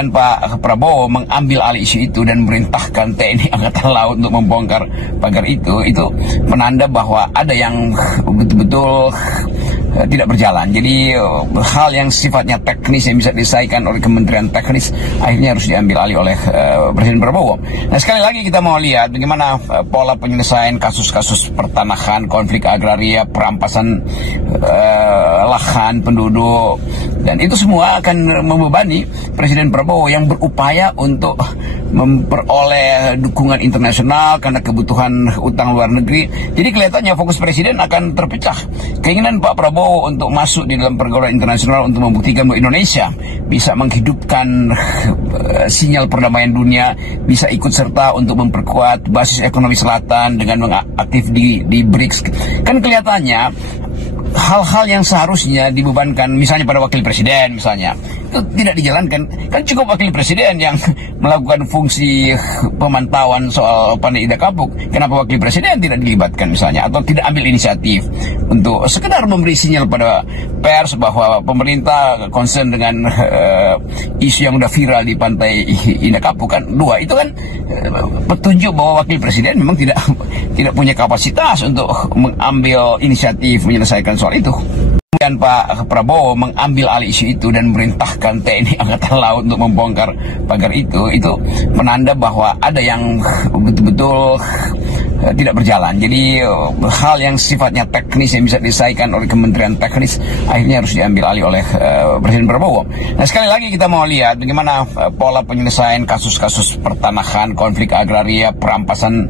Dan Pak Prabowo mengambil alih isu itu dan memerintahkan TNI Angkatan Laut untuk membongkar pagar itu menanda bahwa ada yang betul-betul tidak berjalan. Jadi hal yang sifatnya teknis yang bisa diselesaikan oleh Kementerian Teknis akhirnya harus diambil alih oleh Presiden Prabowo. Nah, sekali lagi kita mau lihat bagaimana pola penyelesaian kasus-kasus pertanahan, konflik agraria, perampasan lahan penduduk, dan itu semua akan membebani Presiden Prabowo yang berupaya untuk memperoleh dukungan internasional karena kebutuhan utang luar negeri. Jadi kelihatannya fokus Presiden akan terpecah. Keinginan Pak Prabowo untuk masuk di dalam pergaulan internasional untuk membuktikan bahwa Indonesia bisa menghidupkan sinyal perdamaian dunia, bisa ikut serta untuk memperkuat basis ekonomi selatan dengan mengaktif di BRICS. Kan kelihatannya hal-hal yang seharusnya dibebankan misalnya pada wakil presiden misalnya itu tidak dijalankan. Kan cukup wakil presiden yang melakukan fungsi pemantauan soal Pandai Indah Kapuk. Kenapa wakil presiden tidak dilibatkan misalnya, atau tidak ambil inisiatif untuk sekedar memberi sinyal pada pers bahwa pemerintah concern dengan isu yang udah viral di Pantai Indah Kapuk? Kan dua itu kan petunjuk bahwa wakil presiden memang tidak punya kapasitas untuk mengambil inisiatif menyelesaikan soal itu. Dan Pak Prabowo mengambil alih isu itu dan memerintahkan TNI Angkatan Laut untuk membongkar pagar itu menanda bahwa ada yang betul-betul tidak berjalan. Jadi hal yang sifatnya teknis yang bisa diselesaikan oleh Kementerian Teknis akhirnya harus diambil alih oleh Presiden Prabowo. Nah, sekali lagi kita mau lihat bagaimana pola penyelesaian kasus-kasus pertanahan, konflik agraria, perampasan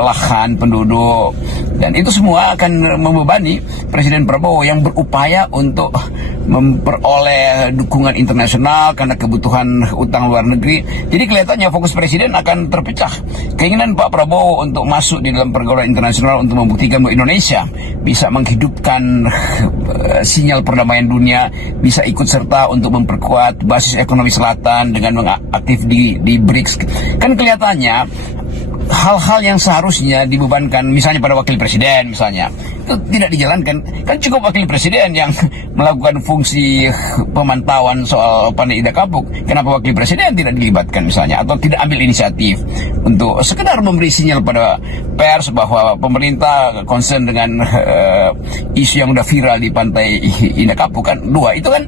lahan penduduk, dan itu semua akan membebani Presiden Prabowo yang berupaya untuk memperoleh dukungan internasional karena kebutuhan utang luar negeri. Jadi kelihatannya fokus Presiden akan terpecah. Keinginan Pak Prabowo untuk masuk di dalam pergaulan internasional untuk membuktikan bahwa Indonesia bisa menghidupkan sinyal perdamaian dunia, bisa ikut serta untuk memperkuat basis ekonomi selatan dengan mengaktif di BRICS. Kan kelihatannya hal-hal yang seharusnya dibebankan misalnya pada wakil presiden misalnya itu tidak dijalankan. Kan cukup wakil presiden yang melakukan fungsi pemantauan soal Pandai Indah Kapuk. Kenapa wakil presiden tidak dilibatkan misalnya, atau tidak ambil inisiatif untuk sekedar memberi sinyal pada pers bahwa pemerintah concern dengan isu yang udah viral di Pantai Indah Kapuk? Kan dua itu kan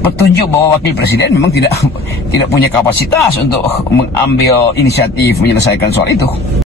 petunjuk bahwa wakil presiden memang tidak punya kapasitas untuk mengambil inisiatif menyelesaikan soal itu.